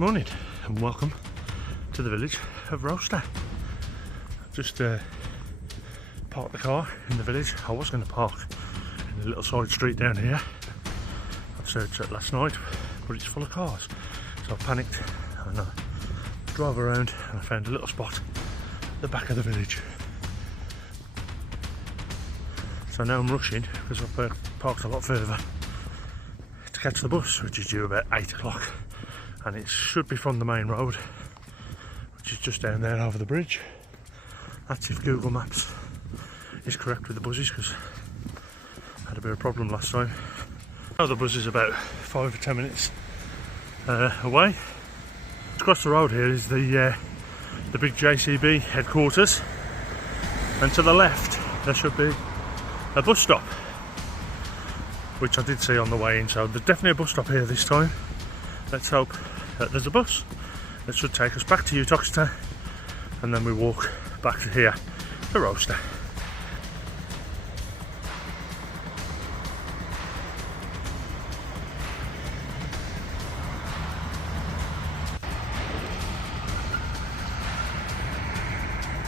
Morning and welcome to the village of Rocester. I've just parked the car in the village. I was going to park in a little side street down here. I've searched it last night, but it's full of cars. So I panicked and I drove around and I found a little spot at the back of the village. So now I'm rushing because I've parked a lot further to catch the bus, which is due about 8 o'clock. And it should be from the main road, which is just down there over the bridge. That's if Google Maps is correct with the buses, because I had a bit of a problem last time. Now the bus is about 5 or 10 minutes away. Across the road here is the big JCB headquarters, and to the left there should be a bus stop, which I did see on the way in, so there's definitely a bus stop here this time. Let's hope that there's a bus that should take us back to Uttoxeter, and then we walk back to here to Rocester.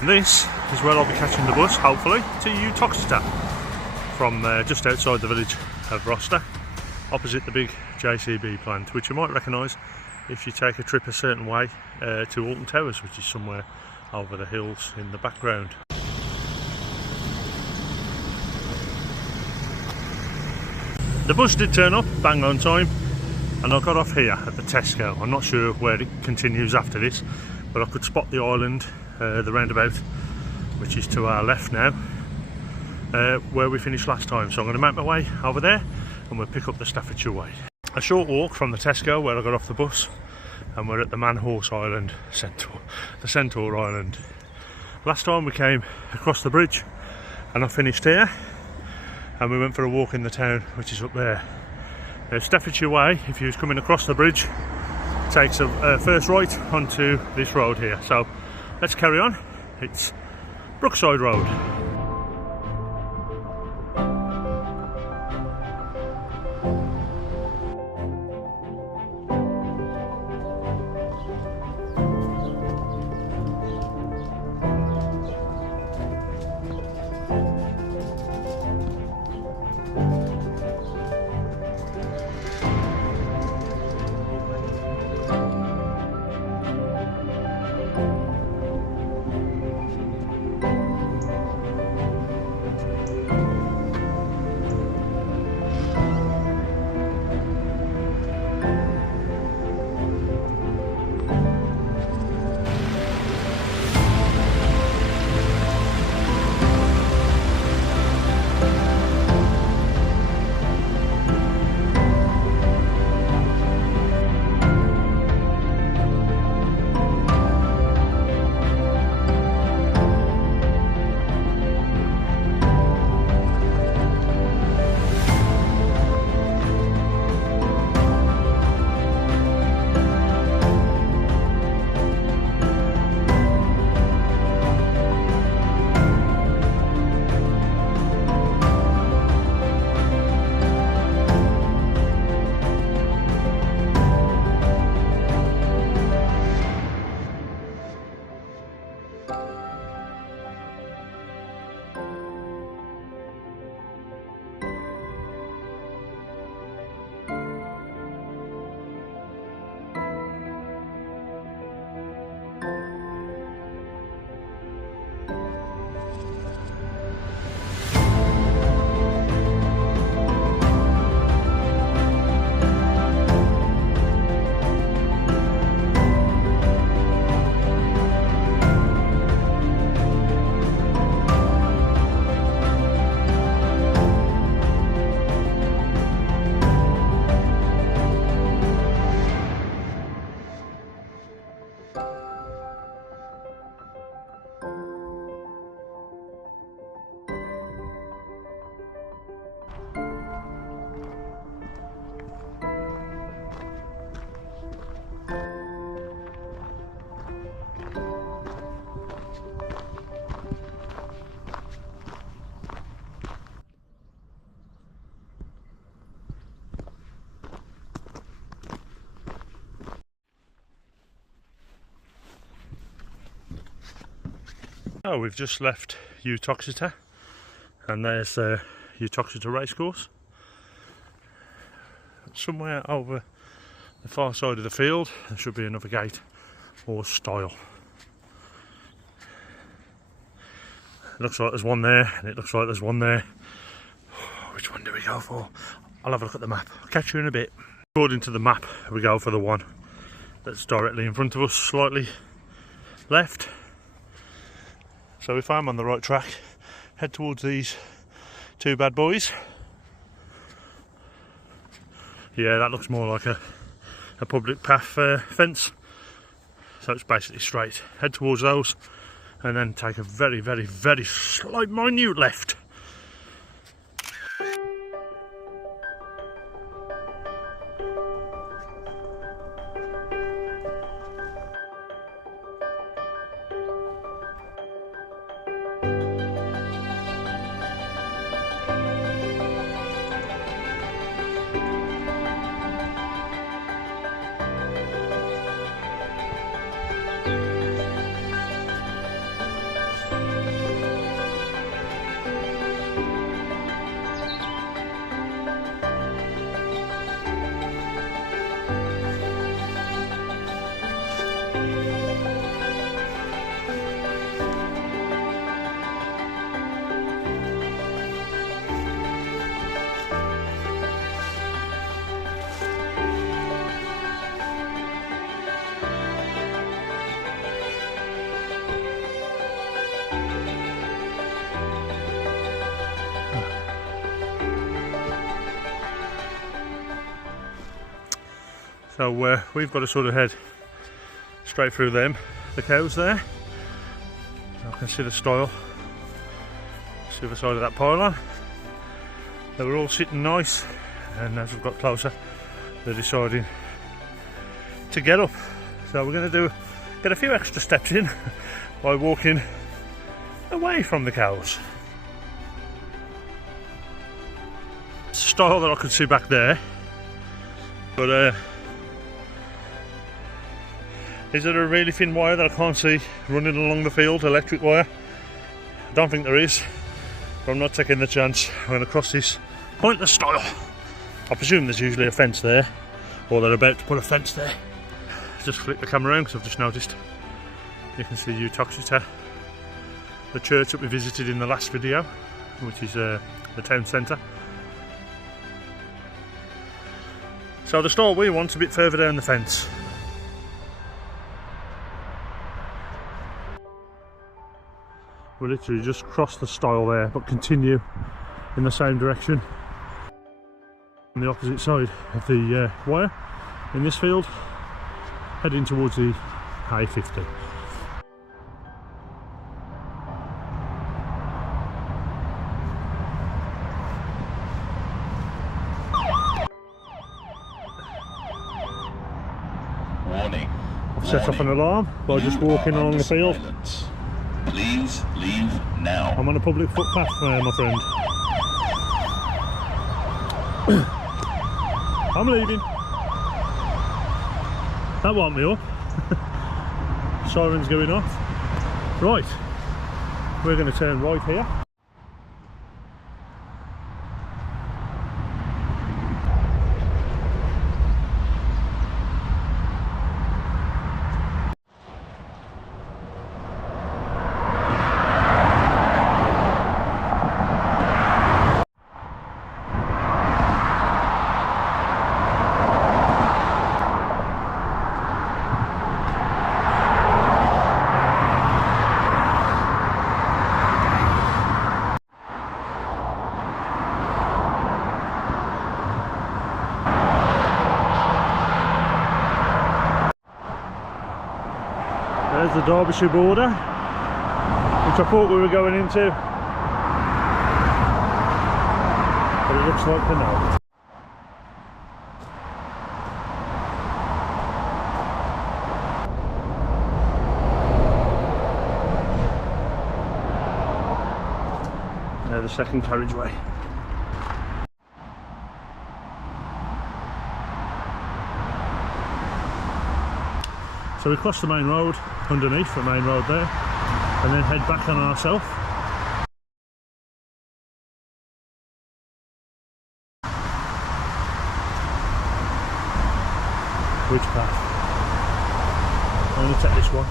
And this is where I'll be catching the bus, hopefully, to Uttoxeter from just outside the village of Rocester, opposite the big JCB plant, which you might recognise if you take a trip a certain way to Alton Towers, which is somewhere over the hills in the background. The bus did turn up bang on time, and I got off here at the Tesco. I'm not sure where it continues after this, but I could spot the island, the roundabout, which is to our left now, where we finished last time. So I'm going to make my way over there and we'll pick up the Staffordshire Way. A short walk from the Tesco where I got off the bus, and we're at the Man Horse Island, the Centaur Island. Last time we came across the bridge and I finished here, and we went for a walk in the town, which is up there. Staffordshire Way, if you was coming across the bridge, takes a first right onto this road here. So let's carry on. It's Brookside Road. Oh, we've just left Uttoxeter, and there's Uttoxeter Racecourse. Somewhere over the far side of the field there should be another gate or stile. It looks like there's one there, and it looks like there's one there. Which one do we go for? I'll have a look at the map. I'll catch you in a bit. According to the map, we go for the one that's directly in front of us, slightly left. So if I'm on the right track, head towards these two bad boys. Yeah, that looks more like a public path fence. So it's basically straight. Head towards those and then take a very, very, very slight minute left. So we've got to sort of head straight through them, the cows there. I can see the stile, it's the other side of that pylon. They were all sitting nice, and as we've got closer, they're deciding to get up. So we're going to get a few extra steps in by walking away from the cows. Stile that I could see back there, but is there a really thin wire that I can't see running along the field, electric wire? I don't think there is, but I'm not taking the chance. I'm going to cross this pointless stile. I presume there's usually a fence there, or they're about to put a fence there. Just flip the camera around because I've just noticed. You can see Uttoxeter, the church that we visited in the last video, which is the town centre. So the stile we want's a bit further down the fence. We'll literally just cross the stile there, but continue in the same direction on the opposite side of the wire in this field, heading towards the A50. Warning. I've set off an alarm by just walking along the field. Please leave now. I'm on a public footpath, my friend. I'm leaving. That woke me up. Siren's going off. Right, we're going to turn right here. There's the Derbyshire border, which I thought we were going into, but it looks like they're not. There's the second carriageway. So we crossed the main road underneath the main road there, and then head back on ourselves. Which path? I'm going to take this one.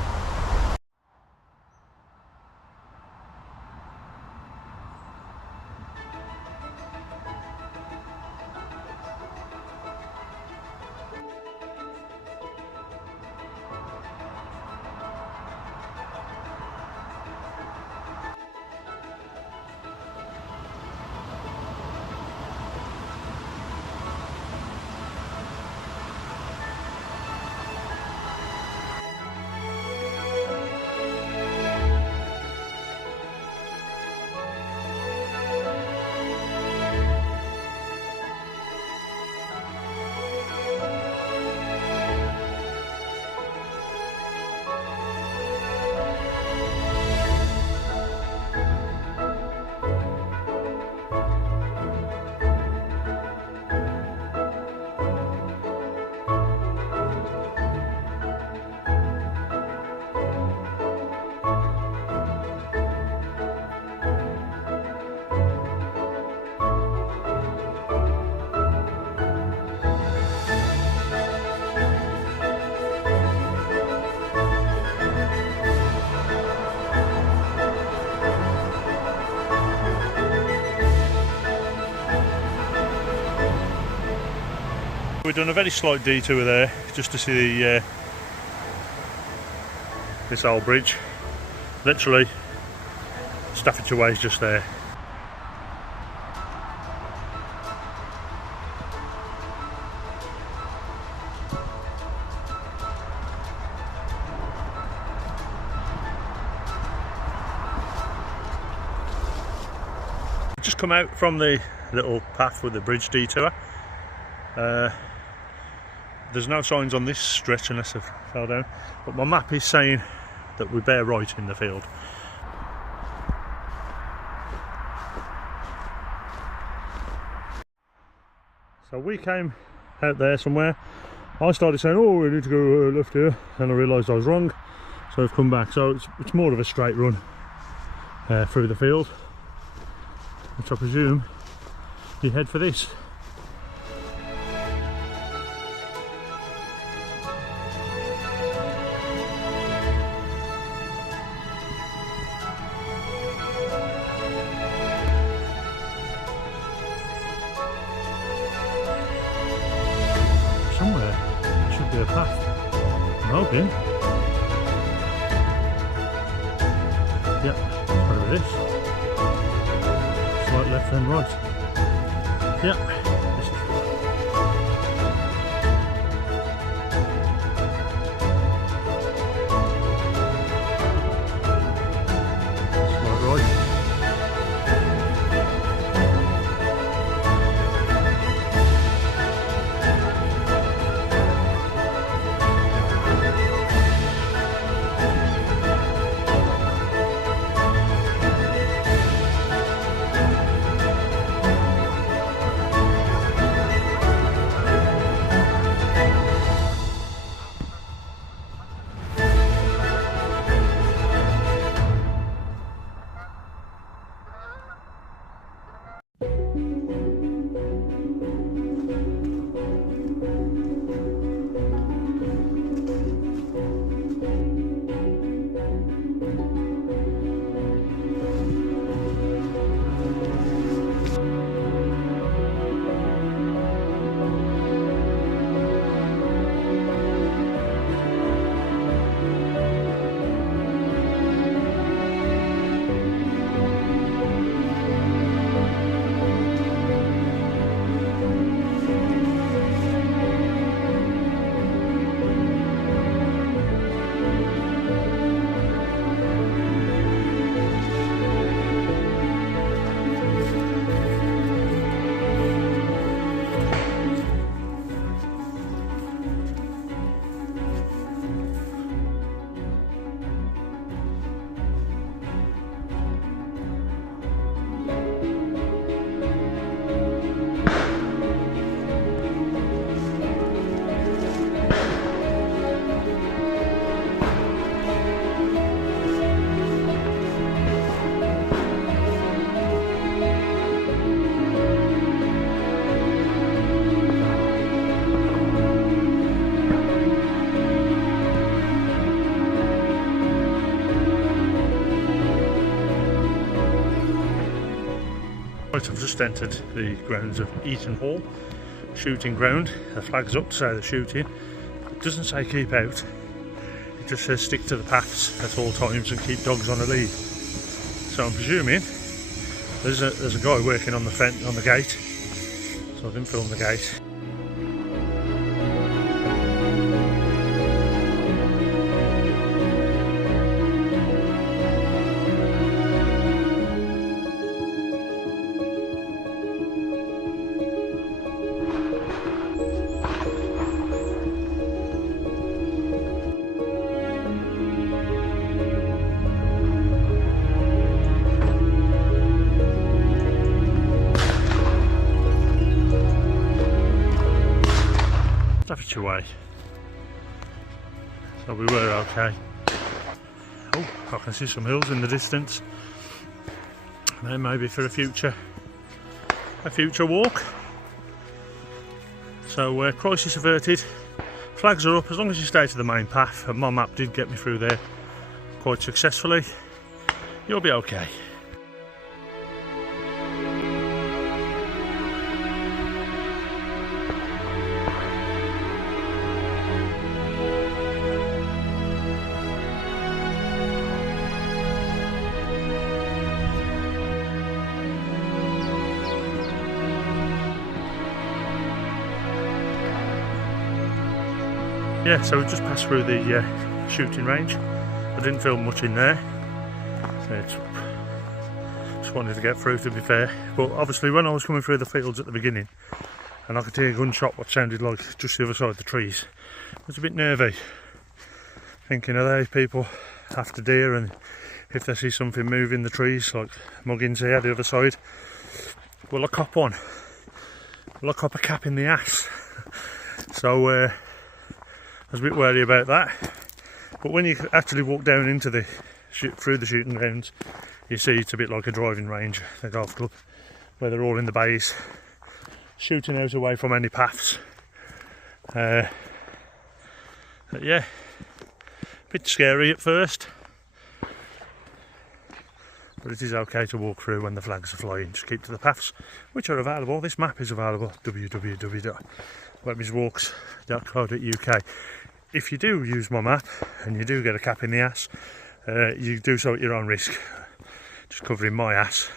We've done a very slight detour there just to see the, this old bridge. Literally, Staffordshire Way is just there. Just come out from the little path with the bridge detour. There's no signs on this stretch unless I fell down, but my map is saying that we bear right in the field. So we came out there somewhere. I started saying, oh, we need to go left here, and I realised I was wrong, so I've come back. So it's more of a straight run through the field, which I presume you head for this. Somewhere there should be a path. I'm hoping. Yep, over this. Slight left and right. Yep. This is slight right. Right, I've just entered the grounds of Eaton Hall, shooting ground. The flag's up to say they're shooting. It doesn't say keep out, it just says stick to the paths at all times and keep dogs on a lead. So I'm presuming there's a guy working on the fence, on the gate, so I didn't film the gate. Staffordshire Way. So we were okay. Oh, I can see some hills in the distance. Then maybe for a future walk. So crisis averted. Flags are up as long as you stay to the main path, and my map did get me through there quite successfully. You'll be okay. Yeah, so we just passed through the shooting range. I didn't film much in there, so just wanted to get through, to be fair. But obviously when I was coming through the fields at the beginning and I could hear a gunshot what sounded like just the other side of the trees, I was a bit nervy, thinking are they people after deer, and if they see something move in the trees like muggins here the other side, will I cop one? Will I cop a cap in the ass? So I was a bit wary about that, but when you actually walk down into through the shooting grounds, you see it's a bit like a driving range, the golf club, where they're all in the bays, shooting out away from any paths. But yeah, a bit scary at first, but it is okay to walk through when the flags are flying. Just keep to the paths, which are available. This map is available, www.wetmyswalks.co.uk. If you do use my map and you do get a cap in the ass, you do so at your own risk, just covering my ass.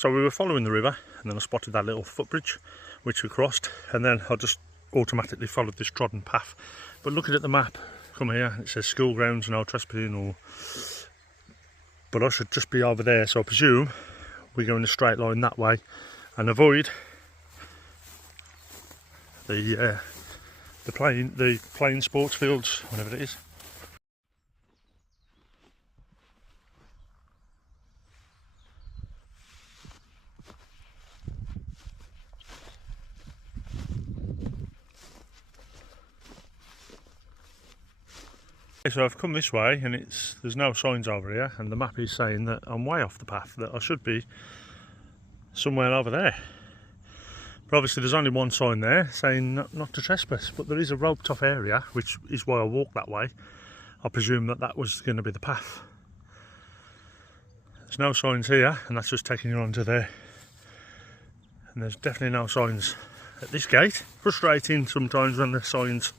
So we were following the river, and then I spotted that little footbridge which we crossed, and then I just automatically followed this trodden path. But looking at the map, come here, it says school grounds, no trespassing, but I should just be over there, so I presume we go in a straight line that way and avoid the playing sports fields, whatever it is. Okay, so I've come this way, and there's no signs over here, and the map is saying that I'm way off the path, that I should be somewhere over there. But obviously there's only one sign there saying not to trespass, but there is a roped off area, which is why I walked that way. I presume that was going to be the path. There's no signs here, and that's just taking you onto there. And there's definitely no signs at this gate. Frustrating sometimes when there's signs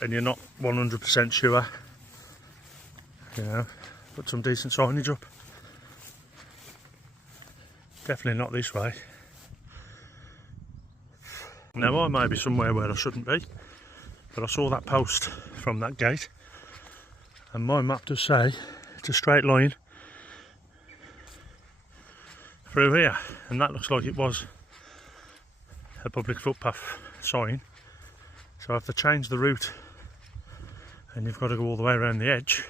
and you're not 100% sure. You know, put some decent signage up. Definitely not this way. Now I may be somewhere where I shouldn't be, but I saw that post from that gate, and my map does say it's a straight line through here, and that looks like it was a public footpath sign. So if they change the route and you've got to go all the way around the edge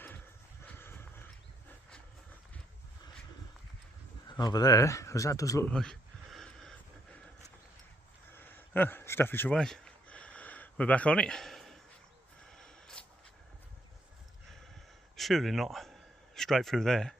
over there, because that does look like Staffordshire Way. We're back on it. Surely not straight through there.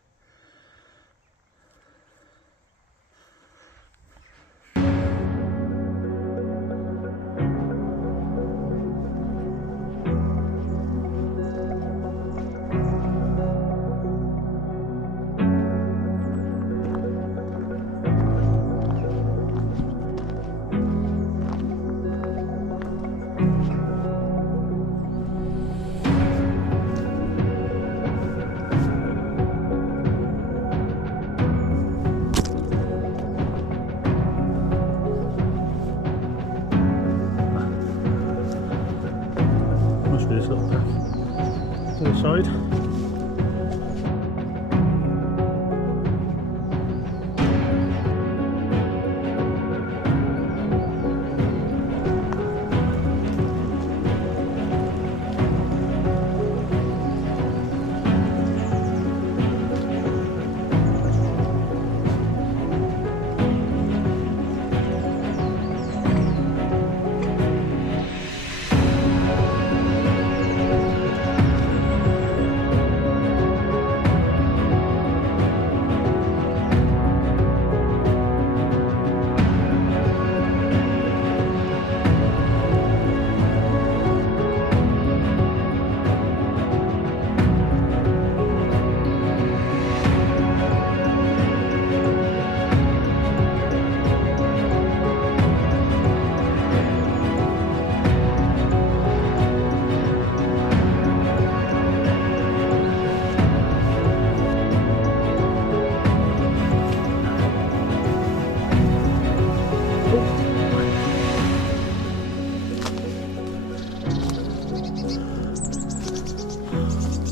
This little path to the side.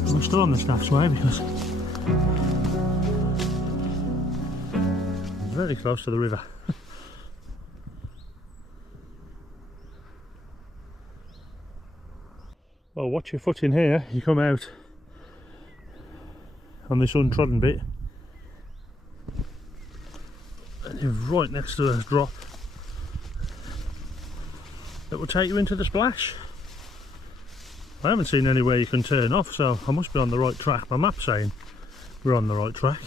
I'm still on the Staffordshire Way because it's very close to the river. Well, watch your footing here. You come out on this untrodden bit and you're right next to a drop that will take you into the splash. I haven't seen anywhere you can turn off, so I must be on the right track. My map's saying we're on the right track.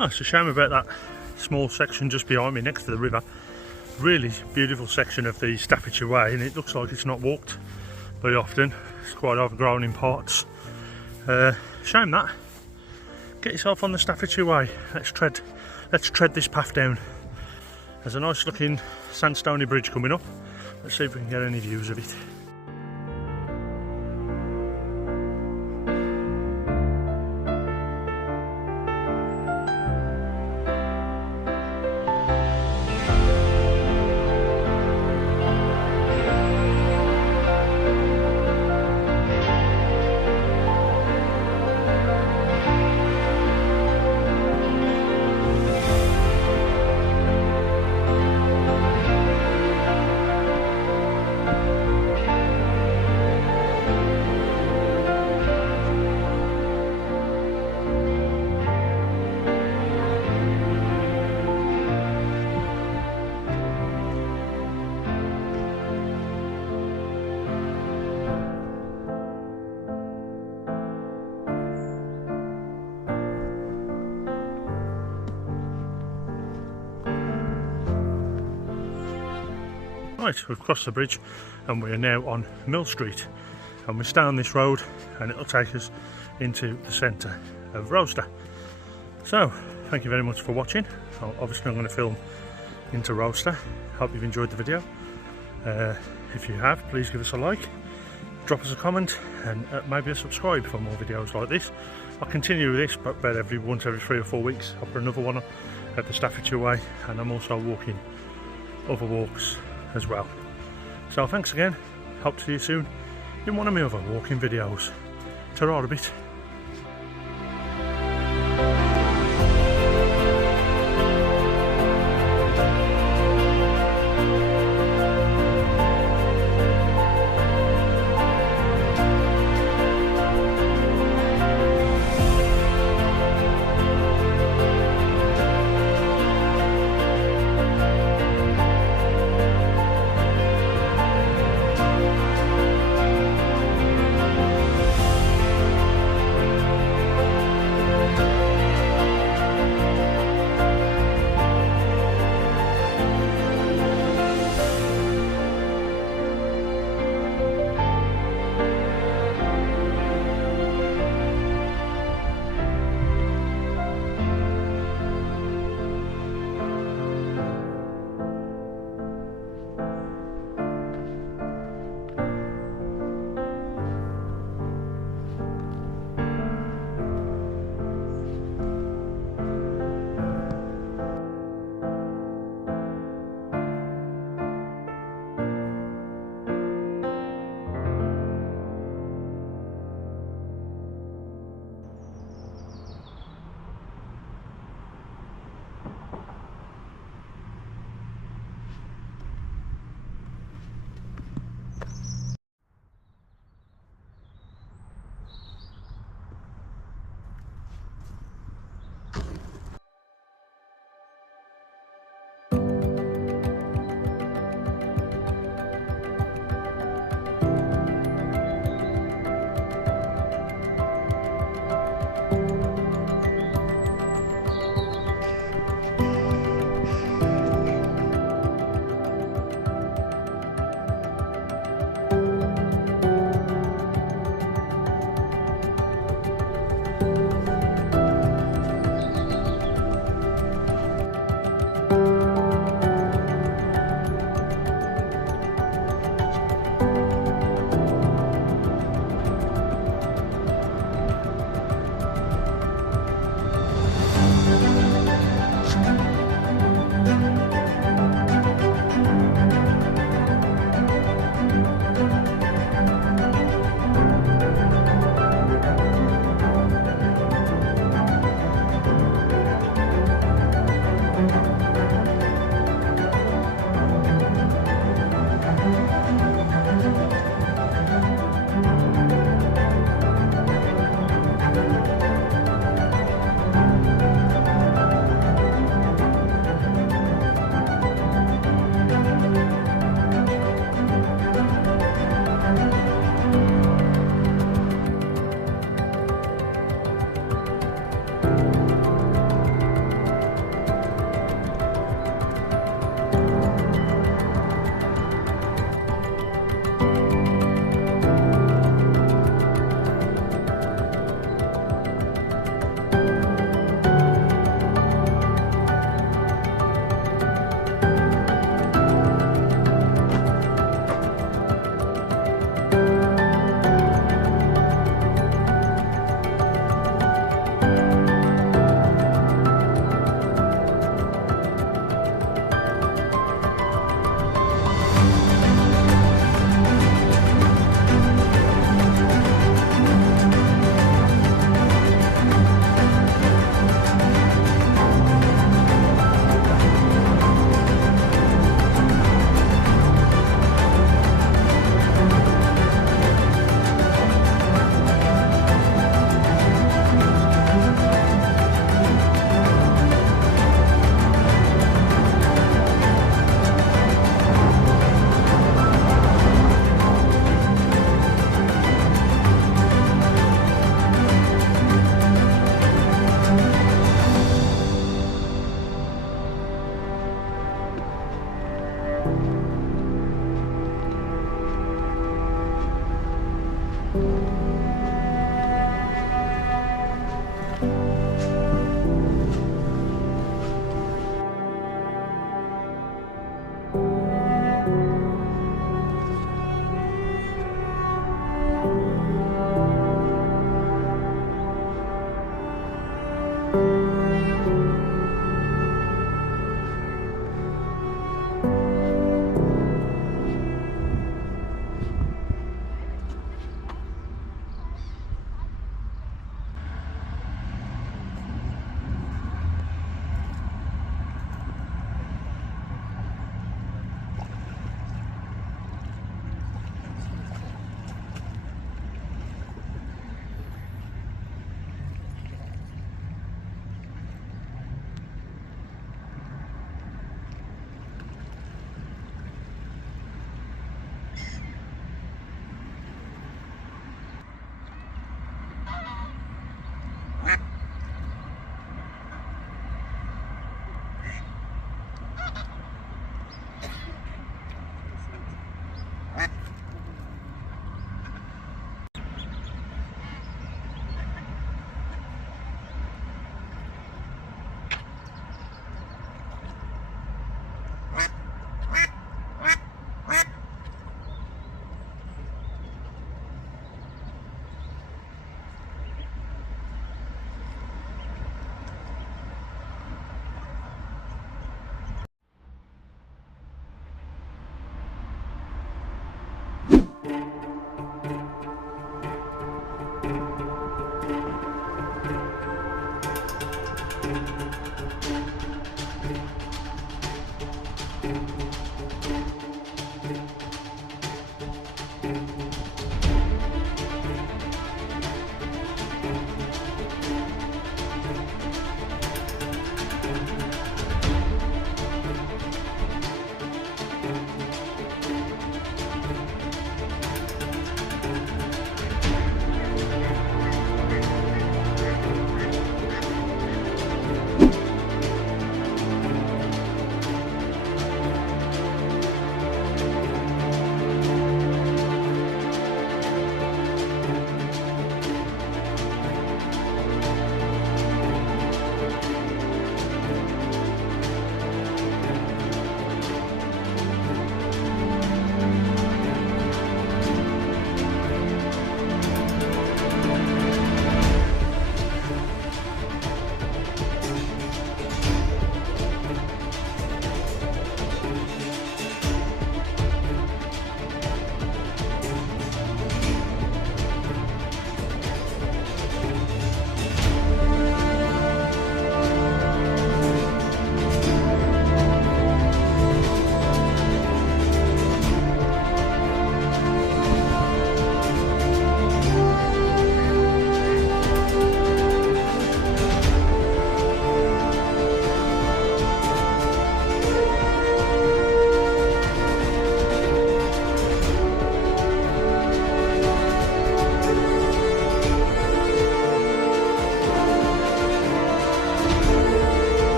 Oh, it's a shame about that small section just behind me next to the river. Really beautiful section of the Staffordshire Way, and it looks like it's not walked very often. It's quite overgrown in parts. Shame that. Get yourself on the Staffordshire Way. Let's tread this path down. There's a nice looking sandstony bridge coming up. Let's see if we can get any views of it. Right, we've crossed the bridge and we are now on Mill Street, and we stay on this road and it'll take us into the centre of Rocester. So, thank you very much for watching. Obviously I'm going to film into Rocester. Hope you've enjoyed the video. If you have, please give us a like, drop us a comment, and maybe a subscribe for more videos like this. I'll continue with this, but about once every 3 or 4 weeks I'll put another one at the Staffordshire Way, and I'm also walking other walks as well. So thanks again, hope to see you soon in one of my other walking videos. Ta-ra a bit.